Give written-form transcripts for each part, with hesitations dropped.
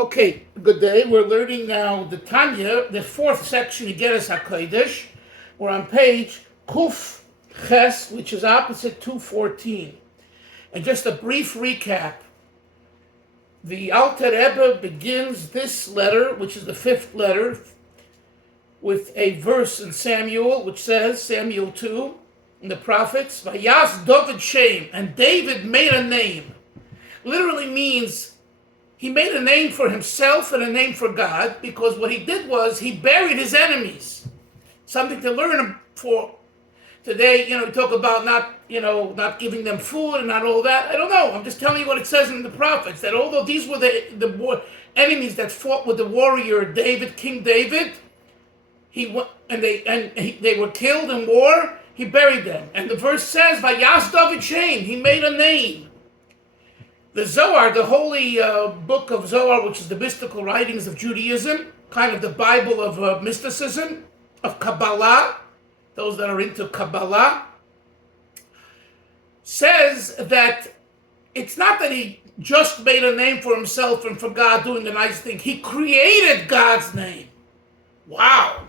Okay, good day. We're learning now the Tanya, the fourth section, Igeres HaKodesh. We're on page Kuf Ches, which is opposite 214. And just a brief recap. The Alter Rebbe begins this letter, which is the fifth letter, with a verse in Samuel, which says, Samuel 2, in the prophets, Vayas David Shem, and David made a name. Literally means he made a name for himself and a name for God, because what he did was he buried his enemies. Something to learn for today. We talk about not giving them food and not all that. I don't know. I'm just telling you what it says in the prophets, that although these were the enemies that fought with the warrior David, King David, they were killed in war, he buried them. And the verse says, Vayas David Shem, he made a name. The Zohar, the holy book of Zohar, which is the mystical writings of Judaism, kind of the Bible of mysticism, of Kabbalah, those that are into Kabbalah, says that it's not that he just made a name for himself and for God doing a nice thing. He created God's name. Wow.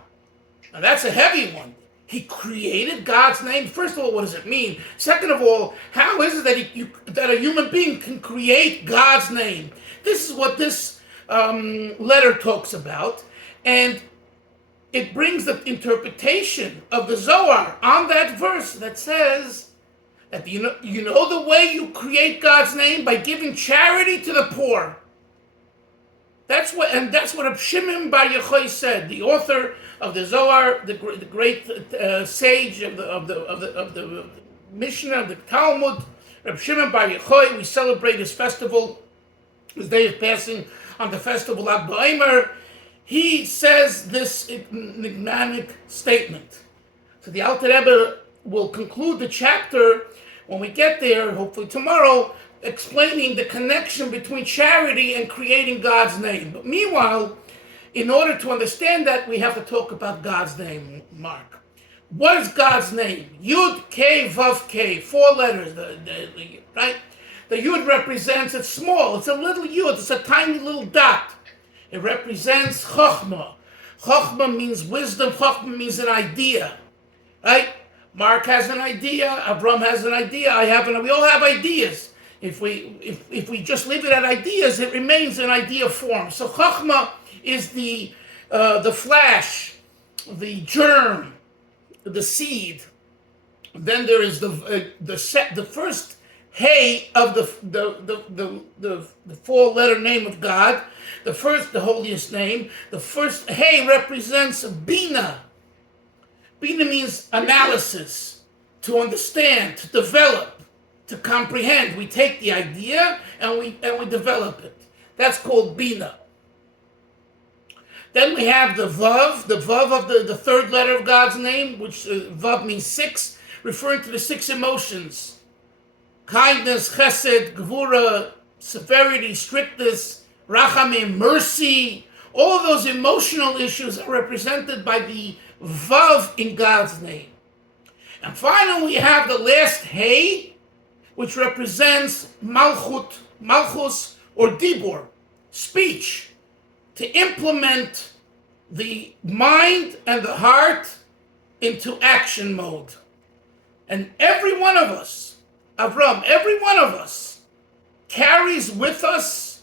Now that's a heavy one. He created God's name. First of all, what does it mean? Second of all, how is it that a human being can create God's name? This is what this letter talks about. And it brings the interpretation of the Zohar on that verse that says that you know the way you create God's name? By giving charity to the poor. That's what Reb Shimon Bar Yochai said, the author of the Zohar, the great sage of the Mishnah, of the Talmud, Reb Shimon Bar Yochai. We celebrate his festival, his day of passing on the festival Lag BaOmer. He says this enigmatic statement. So the Alter Rebbe will conclude the chapter when we get there, hopefully tomorrow, explaining the connection between charity and creating God's name. But meanwhile, in order to understand that, we have to talk about God's name, Mark. What is God's name? Yud, K, Vav, K, 4 letters, right? The Yud represents, it's small, it's a little Yud, it's a tiny little dot. It represents Chochmah. Chochmah means wisdom, Chochmah means an idea, right? Mark has an idea, Avram has an idea, we all have ideas. If we just leave it at ideas, it remains in idea form. So Chochmah is the flash, the germ, the seed. Then there is the first Hey of the 4-letter name of God, the holiest name. The first Hey represents Bina. Bina means analysis, to understand, to develop, to comprehend. We take the idea and we develop it. That's called Bina. Then we have the Vav of the 3rd letter of God's name, which Vav means 6, referring to the 6 emotions. Kindness, chesed, gvura, severity, strictness, rachamim, mercy. All of those emotional issues are represented by the Vav in God's name. And finally, we have the last Hey, which represents malchus, or dibur, speech, to implement the mind and the heart into action mode. And every one of us, Avram, every one of us carries with us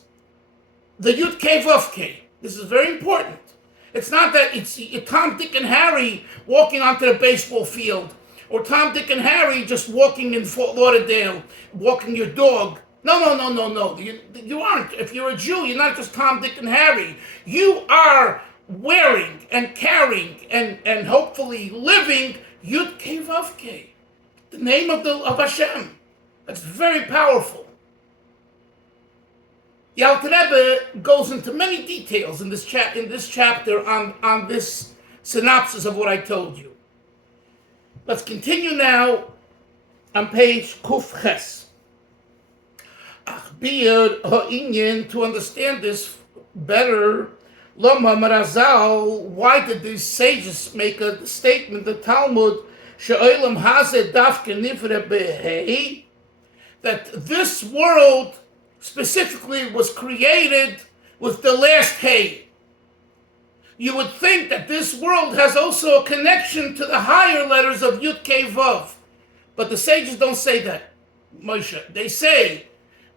the Yud Kei Vav Kei. This is very important. It's not that it's Tom, Dick, and Harry walking onto the baseball field, or Tom, Dick, and Harry just walking in Fort Lauderdale, walking your dog. No. You aren't. If you're a Jew, you're not just Tom, Dick, and Harry. You are wearing and carrying and hopefully living Yud Kei Vav Kei, the name of Hashem. That's very powerful. The Alter Rebbe goes into many details in this chapter on this synopsis of what I told you. Let's continue now on page Kuf Ches. To understand this better, Lama Marazal, why did these sages make a statement, the Talmud, She'olam hazeh dafke nivre behei, that this world specifically was created with the last hey. You would think that this world has also a connection to the higher letters of Yud Kei Vav. But the sages don't say that, Moshe. They say,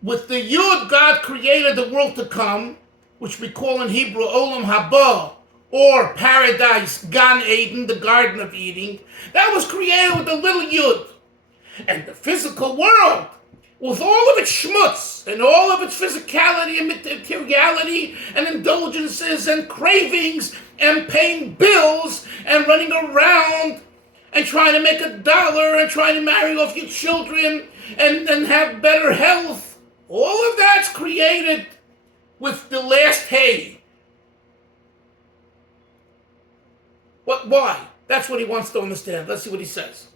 with the Yud, God created the world to come, which we call in Hebrew Olam Haba, or paradise, Gan Eden, the Garden of Eden. That was created with the little Yud. And the physical world, with all of its schmutz and all of its physicality and materiality and indulgences and cravings and paying bills and running around and trying to make $1 and trying to marry off your children and have better health. All of that's created with the last hay. Why? That's what he wants to understand. Let's see what he says.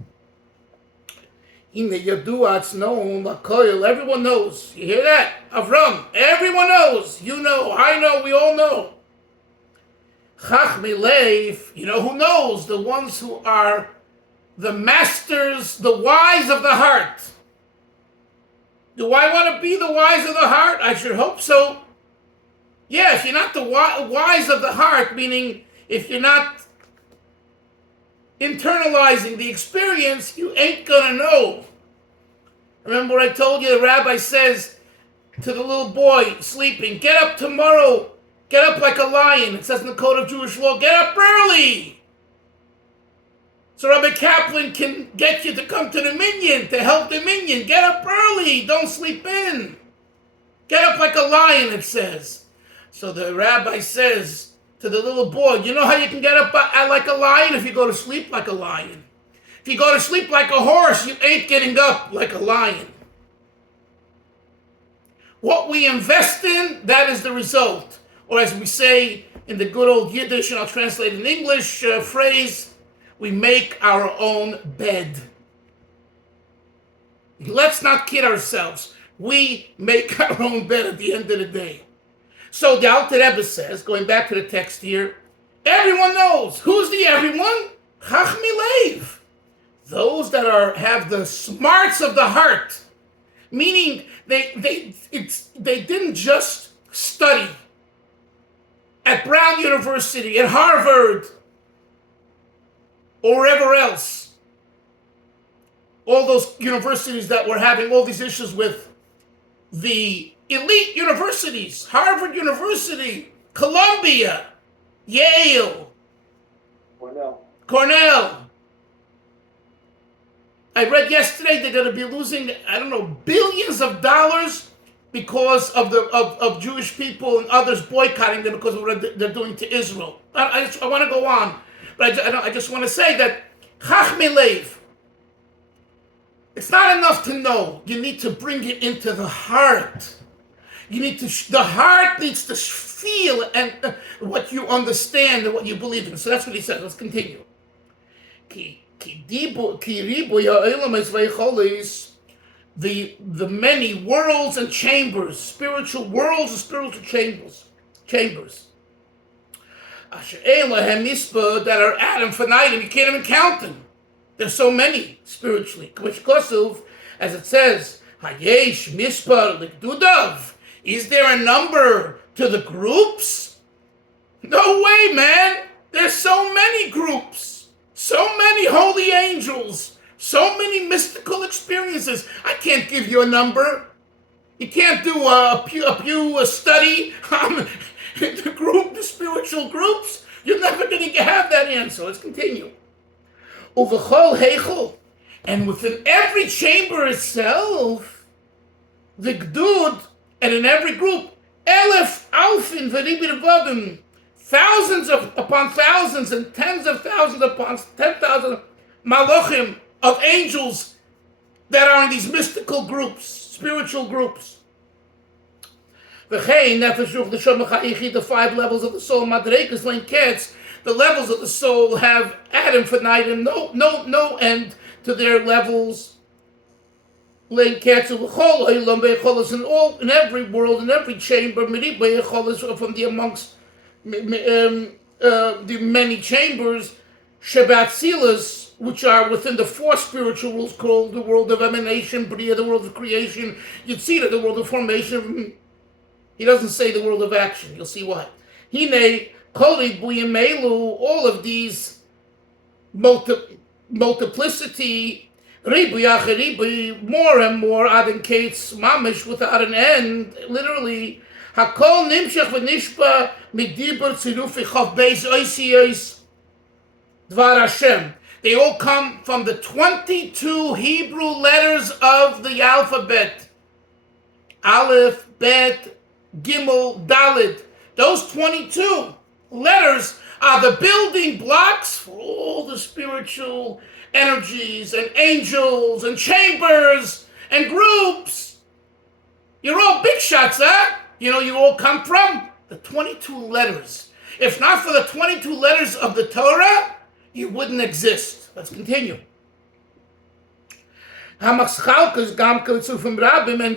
In the Yadua, it's known, everyone knows. You hear that? Avram, everyone knows. You know, I know, we all know. Chachmei Lev, you know who knows? The ones who are the masters, the wise of the heart. Do I want to be the wise of the heart? I should hope so. Yeah, if you're not the wise of the heart, meaning if you're not internalizing the experience, you ain't gonna know. Remember what I told you? The rabbi says to the little boy sleeping, get up tomorrow, get up like a lion. It says in the code of Jewish law, get up early. So Rabbi Kaplan can get you to come to the minyan, to help the minyan. Get up early, don't sleep in. Get up like a lion, it says. So the rabbi says to the little boy, you know how you can get up like a lion? If you go to sleep like a lion. If you go to sleep like a horse, you ain't getting up like a lion. What we invest in, that is the result. Or as we say in the good old Yiddish, and I'll translate in English phrase, we make our own bed. Let's not kid ourselves. We make our own bed at the end of the day. So the Alter Rebbe says, going back to the text here, everyone knows. Who's the everyone? Chachmei Lev. Those that have the smarts of the heart. Meaning they didn't just study at Brown University, at Harvard, or wherever else. All those universities that were having all these issues with the elite universities, Harvard University, Columbia, Yale, Cornell. I read yesterday they're going to be losing, billions of dollars because of Jewish people and others boycotting them because of what they're doing to Israel. I want to go on, but I just want to say that Chachmei Lev, it's not enough to know. You need to bring it into the heart. The heart needs to feel and what you understand and what you believe in. So that's what he says. Let's continue. The many worlds and chambers, spiritual worlds and spiritual chambers. That are Adam Finaitim, you can't even count them. There's so many spiritually. As it says, Hayesh Mispar Likdudav. Is there a number to the groups? No way, man. There's so many groups, so many holy angels, so many mystical experiences. I can't give you a number. You can't do a Pew study on the spiritual groups. You're never going to have that answer. Let's continue. Uvechol heichel, and within every chamber itself, the gdud, and in every group, elef alfin v'ribir vavim, thousands upon thousands and tens of thousands upon 10,000 malachim of angels that are in these mystical groups, spiritual groups. The 5 levels of the soul, madreikas lein ketz, the levels of the soul have Adam Finaitim, no end to their levels. Lein ketz u'chol olam ve'cholos, in every world, in every chamber, meribah yecholos, from the amongst the many chambers, Shabbat Silas, which are within the 4 spiritual worlds called the world of emanation, Bria, the world of creation, Yitzira, the world of formation, He doesn't say the world of action. You'll see why. Hine koli buyimelu, all of these multiplicity, ribu yachid ribu, more and more, adin kates mamish, without an end, literally. Hakol nimshach v'nishpa midibur tzirufi chav beis oisiyos dvar Hashem. They all come from the 22 Hebrew letters of the alphabet. Aleph, Bet, Gimel, Dalet. Those 22 letters are the building blocks for all the spiritual energies and angels and chambers and groups. You're all big shots, huh? You know, you all come from the 22 letters. If not for the 22 letters of the Torah, you wouldn't exist. Let's continue. And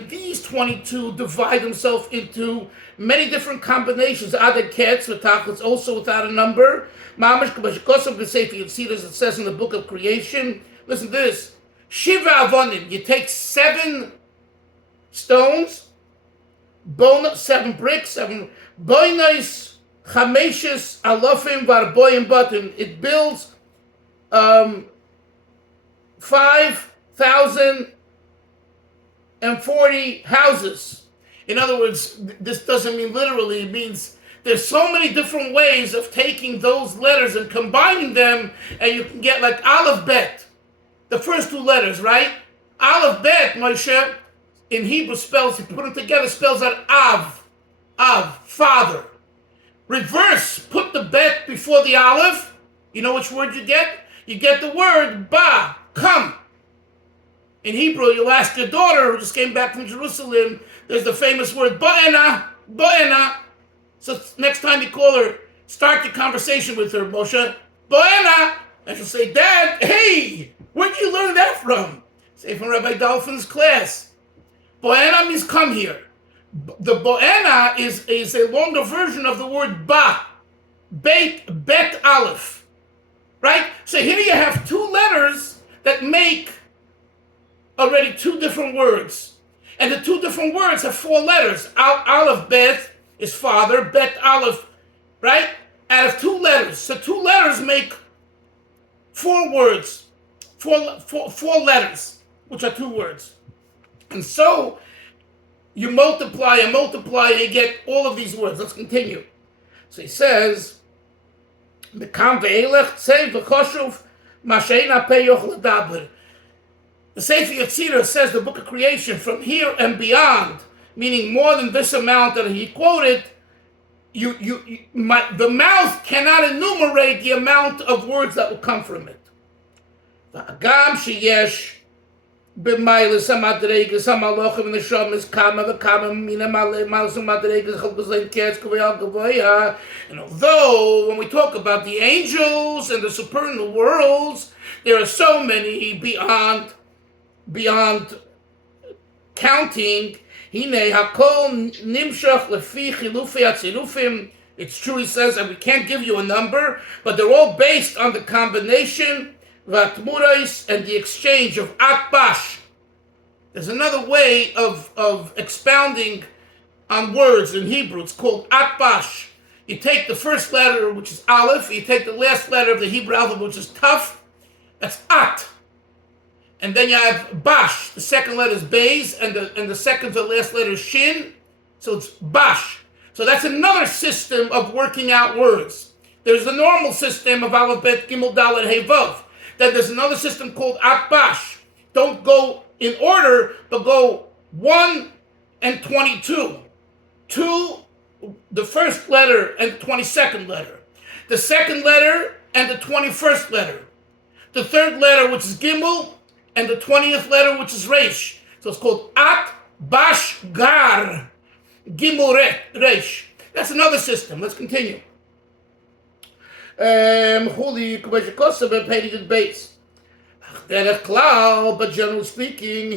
these 22 divide themselves into many different combinations. Also without a number. You see this, it says in the book of creation. Listen to this. Shiva avonim. You take 7 stones, 7 bricks, 7 boinos, chameshes, alofim, varboim, batim. It builds 5,040 houses. In other words, this doesn't mean literally. It means there's so many different ways of taking those letters and combining them, and you can get like Aleph Bet, the first 2 letters, right? Aleph Bet, Moshe, in Hebrew spells, you put them together, spells out Av, father. Reverse, put the Bet before the Aleph. You know which word you get? You get the word Ba, come. In Hebrew, you'll ask your daughter who just came back from Jerusalem, there's the famous word Ba'ena, Ba'ena. So next time you call her, start your conversation with her, Moshe, Ba'ena. And she'll say, Dad, hey, where'd you learn that from? Say, from Rabbi Dalfin's class. Ba'ena means come here. The Ba'ena is a longer version of the word Ba, Bet Aleph. Right? So here you have 2 letters that make already 2 different words. And the 2 different words have 4 letters. Aleph Bet is father, Bet Aleph, right? Out of 2 letters. So 2 letters make 4 words, 4 letters, which are 2 words. And so you multiply and multiply and you get all of these words. Let's continue. So he says, the Sefer Yetzirah says, the book of creation, from here and beyond, meaning more than this amount that he quoted, the mouth cannot enumerate the amount of words that will come from it. And although when we talk about the angels and the supernal worlds, there are so many beyond counting. It's true, he says, and we can't give you a number, but they're all based on the combination Vatmurais and the exchange of Atbash. There's another way of expounding on words in Hebrew. It's called Atbash. You take the first letter, which is Aleph, you take the last letter of the Hebrew alphabet, which is Taf, that's At. And then you have Bash, the second letter is Beis, and the second to the last letter is Shin, so it's Bash. So that's another system of working out words. There's the normal system of Aleph, Bet, Gimel, Dalet, Hey, Vav. Then there's another system called Atbash. Don't go in order, but go 1 and 22. 2, the first letter and the 22nd letter. The second letter and the 21st letter. The third letter, which is Gimel, and the 20th letter, which is Resh. So it's called Atbash Gar. Gimel Resh. That's another system. Let's continue. Base. But generally speaking,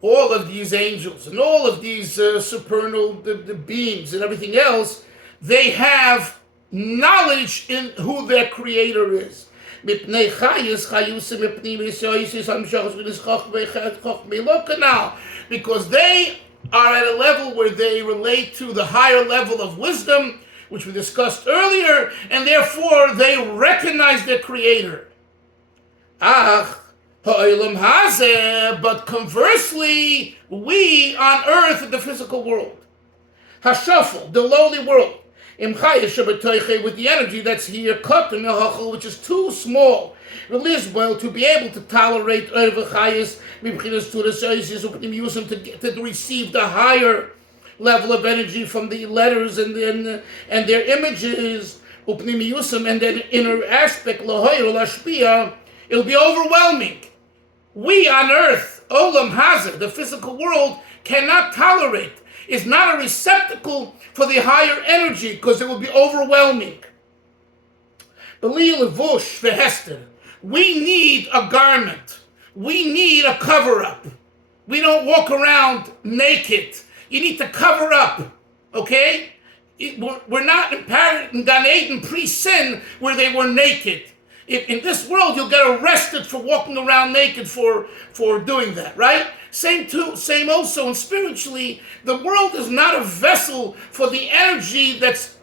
all of these angels and all of these supernal the beings and everything else, they have knowledge in who their creator is. Mipnei chayus, chayusim, mipnei misoyisis, hamshachos, v'nischach now, because they are at a level where they relate to the higher level of wisdom, which we discussed earlier, and therefore they recognize their creator. Ach, ha'olam hazeh, but conversely, we on earth in the physical world, hashafel, the lowly world, with the energy that's here, which is too small, to be able to tolerate to receive the higher level of energy from the letters and their images, and their inner aspect, it'll be overwhelming. We on earth, Olam Hazeh, the physical world, cannot tolerate, is not a receptacle for the higher energy because it will be overwhelming. We need a garment. We need a cover-up. We don't walk around naked. You need to cover up, okay? We're not in Gan Eden pre-sin where they were naked. In this world, you'll get arrested for walking around naked for doing that, right? Same also, and spiritually, the world is not a vessel for the energy that's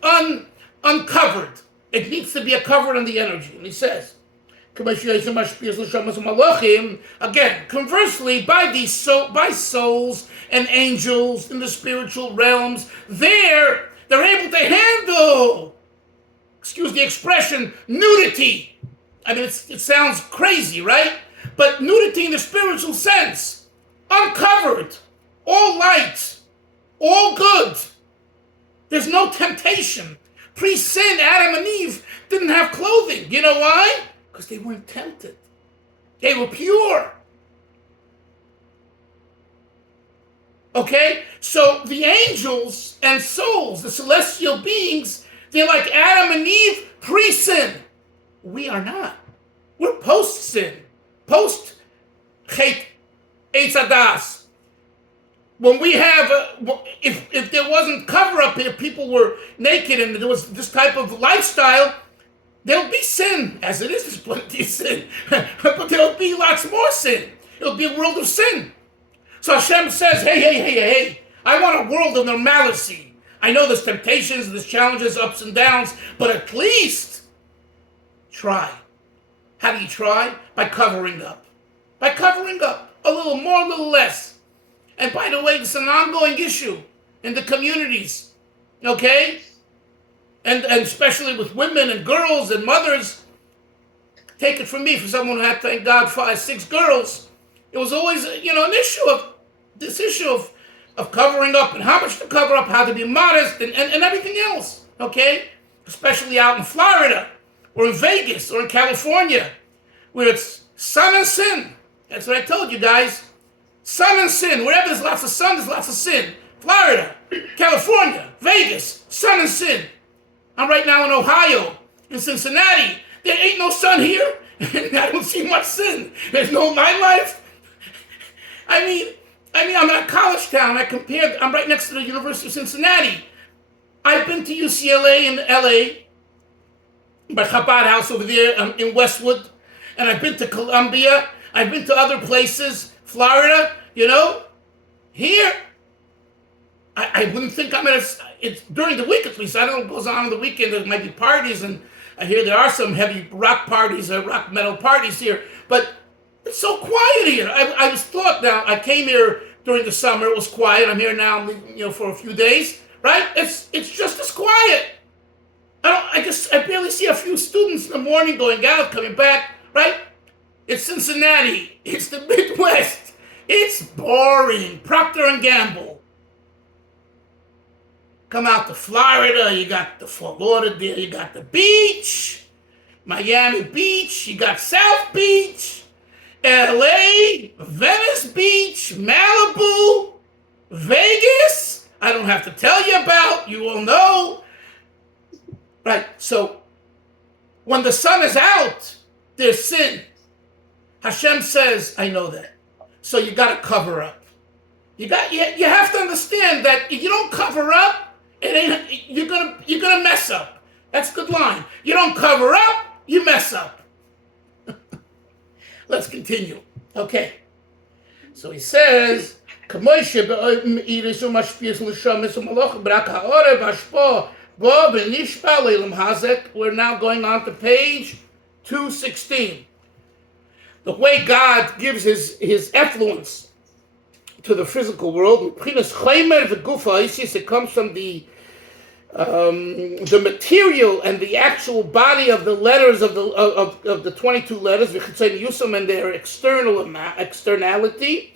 uncovered. It needs to be covered on the energy. And he says, again, conversely, by souls and angels in the spiritual realms, they're able to handle, excuse the expression, nudity. I mean, it sounds crazy, right? But nudity in the spiritual sense, uncovered, all light, all good. There's no temptation. Pre-sin, Adam and Eve didn't have clothing. You know why? Because they weren't tempted. They were pure. Okay? So the angels and souls, the celestial beings, they're like Adam and Eve pre-sin. We are not. We're post-sin. Post-chet eitz hadas. When we have, if there wasn't cover-up here, people were naked and there was this type of lifestyle, there'll be sin. As it is, there's plenty of sin. But there'll be lots more sin. It'll be a world of sin. So Hashem says, hey, I want a world of normalcy. I know there's temptations, there's challenges, ups and downs, but at least try. How do you try? By covering up. By covering up. A little more, a little less. And by the way, it's an ongoing issue in the communities. Okay? And especially with women and girls and mothers. Take it from me, for someone who had, thank God, 5, 6 girls. It was always, an issue of covering up and how much to cover up, how to be modest and everything else. Okay? Especially out in Florida or in Vegas or in California where it's sun and sin. That's what I told you guys. Sun and sin. Wherever there's lots of sun, there's lots of sin. Florida, California, Vegas, sun and sin. I'm right now in Ohio, in Cincinnati. There ain't no sun here, and I don't see much sin. There's no nightlife. I mean, I'm in a college town. I'm right next to the University of Cincinnati. I've been to UCLA in LA, by Chabad House over there in Westwood, and I've been to Columbia. I've been to other places, Florida, Here, I wouldn't think it's during the week at least. I don't know what goes on the weekend. There might be parties, and I hear there are some heavy rock parties, rock metal parties here, but it's so quiet here. I was thought now, I came here during the summer, it was quiet. I'm here now, for a few days, right? It's just as quiet. I barely see a few students in the morning going out, coming back, right? It's Cincinnati. It's the Midwest. It's boring. Procter & Gamble. Come out to Florida. You got the Fort Lauderdale. You got the beach. Miami Beach. You got South Beach. LA. Venice Beach. Malibu. Vegas. I don't have to tell you about. You all know. Right, so when the sun is out, there's sin. Hashem says, I know that. So you got to cover up. You have to understand that if you don't cover up, you're gonna mess up. That's a good line. You don't cover up, you mess up. Let's continue. Okay. So he says, we're now going on to page 216. The way God gives his effluence to the physical world, it comes from the material and the actual body of the letters of the 22 letters, and their externality.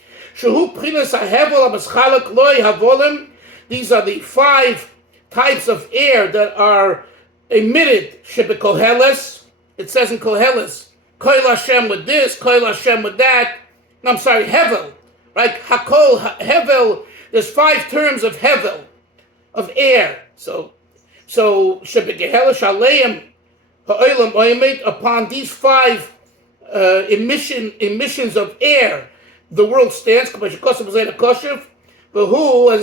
These are the 5 types of air that are emitted. It says in Koheles, Koil Hashem with this, Koil Hashem with that. No, I'm sorry, Hevel. Right? Hakol, Hevel, there's 5 terms of Hevel, of air. So upon these 5 emissions of air, the world stands. As it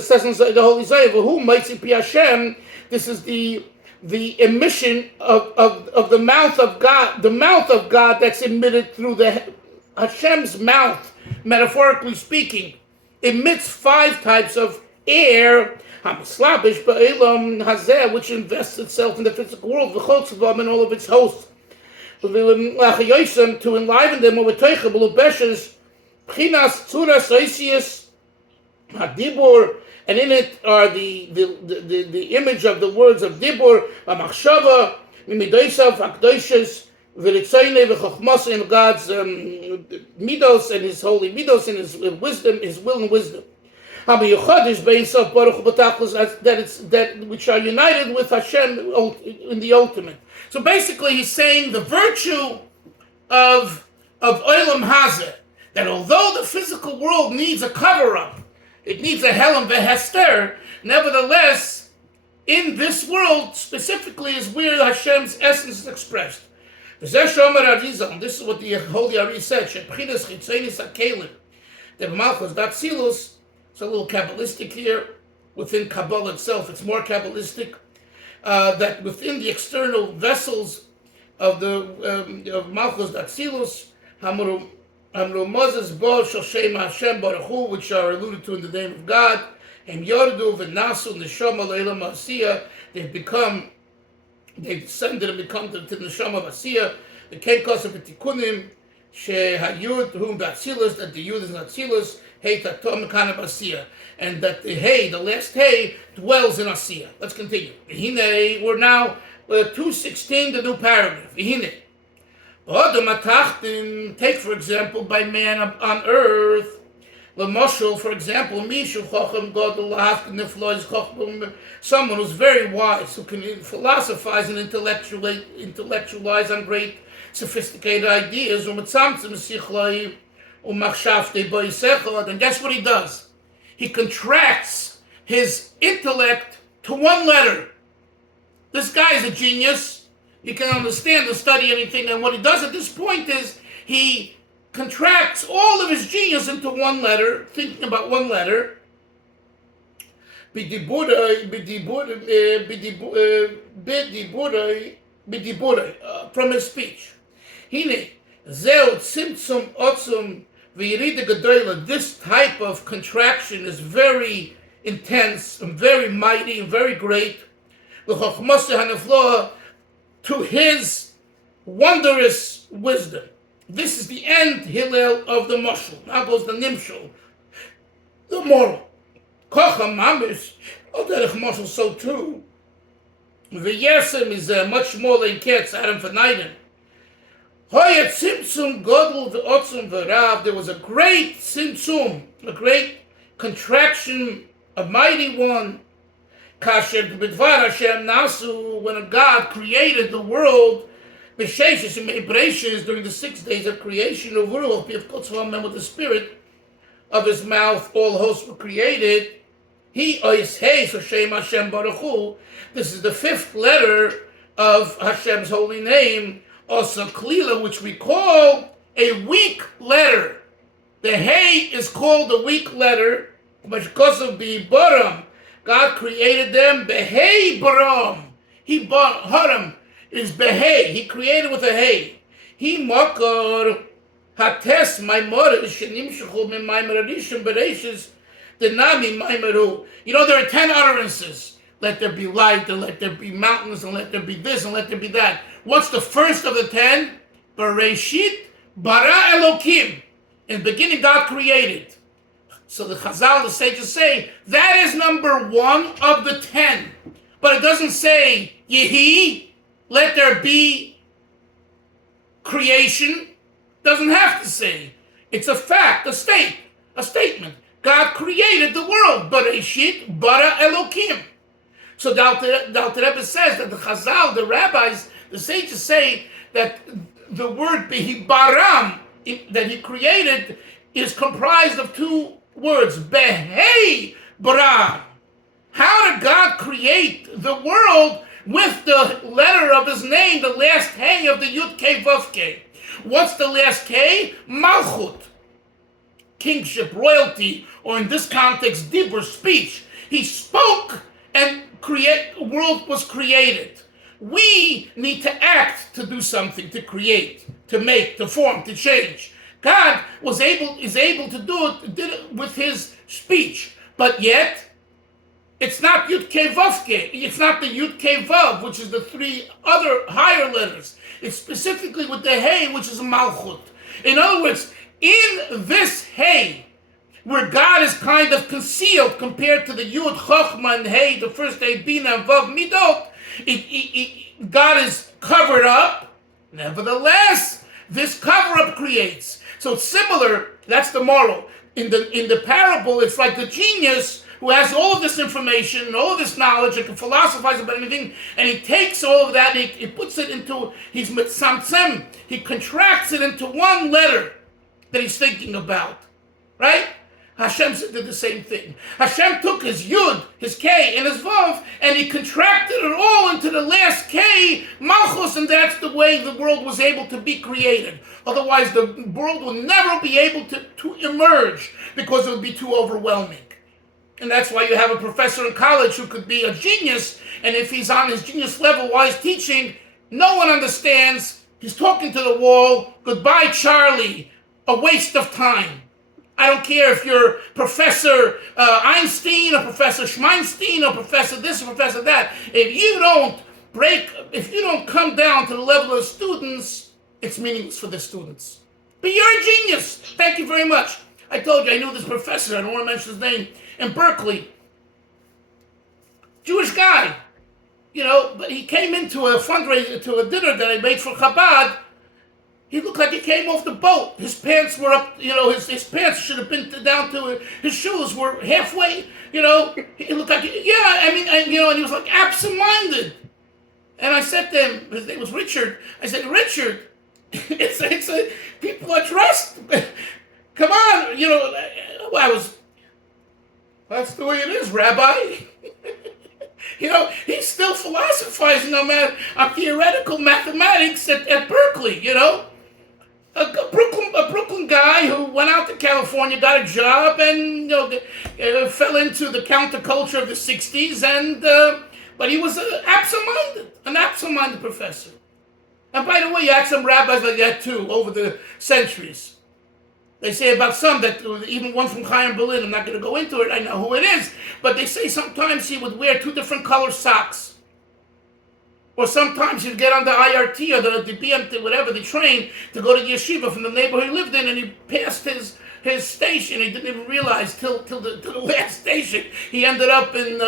says in the Holy Zayah, this is the emission of the mouth of God, that's emitted through the Hashem's mouth, metaphorically speaking, emits 5 types of air, which invests itself in the physical world, and all of its hosts, to enliven them with Dibur, and in it are the image of the words of Dibur, Machshava, Midosav, HaKodesh, V'Ritzaynei v'Chochmas, in God's midos and His holy midos and His wisdom, His will and wisdom. That which are united with Hashem in the ultimate. So basically, he's saying the virtue of Olam Hazeh, that although the physical world needs a cover-up, it needs a Helam v'Hester, nevertheless, in this world specifically is where Hashem's essence is expressed. This is what the Holy Ari said. It's a little Kabbalistic here. Within Kabbalah itself, it's more Kabbalistic. That within the external vessels of the of Malchus Datzilus, Hamrumazes Bo Shoshem Hashem Baruch Hu, which are alluded to in the name of God, and Yordu v'Nasu Neshama Leilam Asiyah, they've descended and become to the Neshama Asiyah, the Kenkos of Tikunim, Shehayud Hum Datzilus, that the Yud is Datzilus, Hey Tatom Kana Asiyah, and that the Hey, the last Hey, dwells in Asiyah. Let's continue. We're now 216, the new paragraph. Take for example, by man on earth, Lamoshul, for example, someone who's very wise, who can philosophize and intellectualize on great sophisticated ideas, and guess what he does? He contracts his intellect to one letter. This guy is a genius. He can understand and study anything, and what he does at this point is he contracts all of his genius into one letter, thinking about one letter. From his speech. This type of contraction is very intense and very mighty and very great. To his wondrous wisdom. This is the end, Hillel, of the Mashal. Now goes the Nimshal, the moral. Kocham Mamish, Derech Mashal, so too. V'yesem is much more than Ketz, Adam V'Naiden. Hoyet Simtsum Godel V'Otzum V'Rav. There was a great Simtsum, a great contraction, a mighty one. Kasher B'Dvar Hashem Nasu, when God created the world, B'Sheshes and Me'Breshis, during the 6 days of creation of Ruach, and with the spirit of his mouth, all hosts were created. He ois hey, so Shem Hashem Baruch Hu. This is the 5th letter of Hashem's holy name, also Klila, which we call a weak letter. The Hey is called a weak letter, because of the Baram. God created them Behei Baram. He Haram is Behei. He created with a Hey. He Makar Hates Maimor Shenimshachu Mimaimer Rishon Bereshis Denami Maimeru. You know, there are 10 utterances. Let there be light, and let there be mountains, and let there be this, and let there be that. What's the first of the 10? Bereshit bara Elokim. In the beginning, God created. So the Chazal, the sages say, that is number 1 of the 10. But it doesn't say, Yehi, let there be creation. Doesn't have to say. It's a fact, a statement. God created the world. Bereshit bara Elokim. So the Alter Rebbe says that the Chazal, the rabbis, the sages say that the word Behibaram, that he created, is comprised of 2 words. Behei Baram. How did God create the world with the letter of his name, the last Hey of the Yud Kei Vav Kei? What's the last K? Malchut. Kingship, royalty, or in this context, dibur, speech. He spoke and world was created. We need to act to do something, to create, to make, to form, to change. God is able to did it with his speech, but yet it's not Yud Kei Vav Kei. It's not the Yud Kei Vav, which is the 3 other higher letters. It's specifically with the Hey, which is a Malchut. In other words, in this Hey, where God is kind of concealed compared to the Yud, Chochma, and Hey, the first Hey, Bina, and Vav, Midot, God is covered up. Nevertheless, this cover-up creates. So it's similar, that's the moral. In the parable, it's like the genius who has all of this information and all of this knowledge and can philosophize about anything, and he takes all of that and he puts it into, he's mitzamtzem, he contracts it into 1 letter that he's thinking about, right? Hashem did the same thing. Hashem took his Yud, his K, and his Vav, and he contracted it all into the last K, Malchus, and that's the way the world was able to be created. Otherwise, the world will never be able to emerge because it would be too overwhelming. And that's why you have a professor in college who could be a genius, and if he's on his genius level while he's teaching, no one understands. He's talking to the wall. Goodbye, Charlie. A waste of time. I don't care if you're Professor Einstein or Professor Schmeinstein or Professor this or Professor that. If you don't come down to the level of the students, it's meaningless for the students. But you're a genius. Thank you very much. I told you I knew this professor. I don't want to mention his name. In Berkeley, Jewish guy, but he came into a fundraiser, to a dinner that I made for Chabad. He looked like he came off the boat. His pants were up, his pants should have been down to his shoes were halfway, He looked like, and he was like absent-minded. And I said to him, his name was Richard, I said, Richard, it's people are dressed. Come on, that's the way it is, Rabbi. He's still philosophizing on theoretical mathematics at Berkeley, A Brooklyn guy who went out to California, got a job, and fell into the counterculture of the 60s, but he was an absent-minded professor. And by the way, you had some rabbis like that too over the centuries. They say about some that, even one from Chaim Dalfin, I'm not going to go into it, I know who it is, but they say sometimes he would wear 2 different color socks. Or sometimes he'd get on the IRT or the BMT, whatever, the train, to go to yeshiva from the neighborhood he lived in, and he passed his station. He didn't even realize till the last station. He ended up in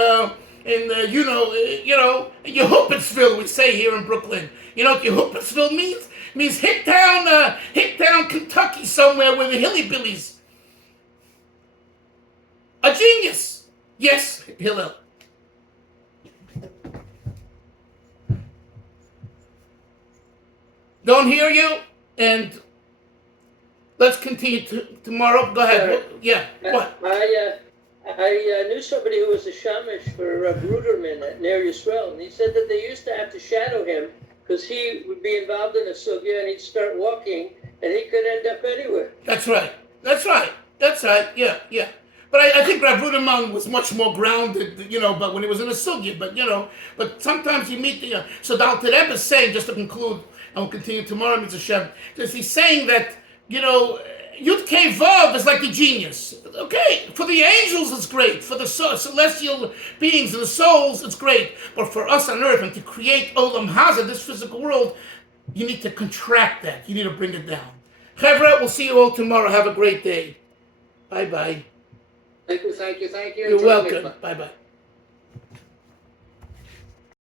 Yehuppetsville, we say here in Brooklyn. You know what Yehuppetsville means? It means Hicktown, Kentucky, somewhere where the hillbillies. A genius. Yes, Hillel. Don't hear you, and let's continue tomorrow. Go ahead. Yeah, what? I knew somebody who was a shamish for Bruderman near Yisrael, and he said that they used to have to shadow him because he would be involved in a sugya and he'd start walking and he could end up anywhere. That's right. Yeah. But I think Rav Ruderman was much more grounded, but when he was in a sugya, but sometimes you meet so the Alter Rebbe is saying, just to conclude, and we'll continue tomorrow, Mr. Shem, he's saying that Yud Kei Vav is like the genius. Okay, for the angels it's great. For the celestial beings and the souls it's great. But for us on earth, and to create Olam Hazeh, this physical world, you need to contract that. You need to bring it down. Chevra, we'll see you all tomorrow. Have a great day. Bye-bye. Thank you. You're welcome. Bye-bye.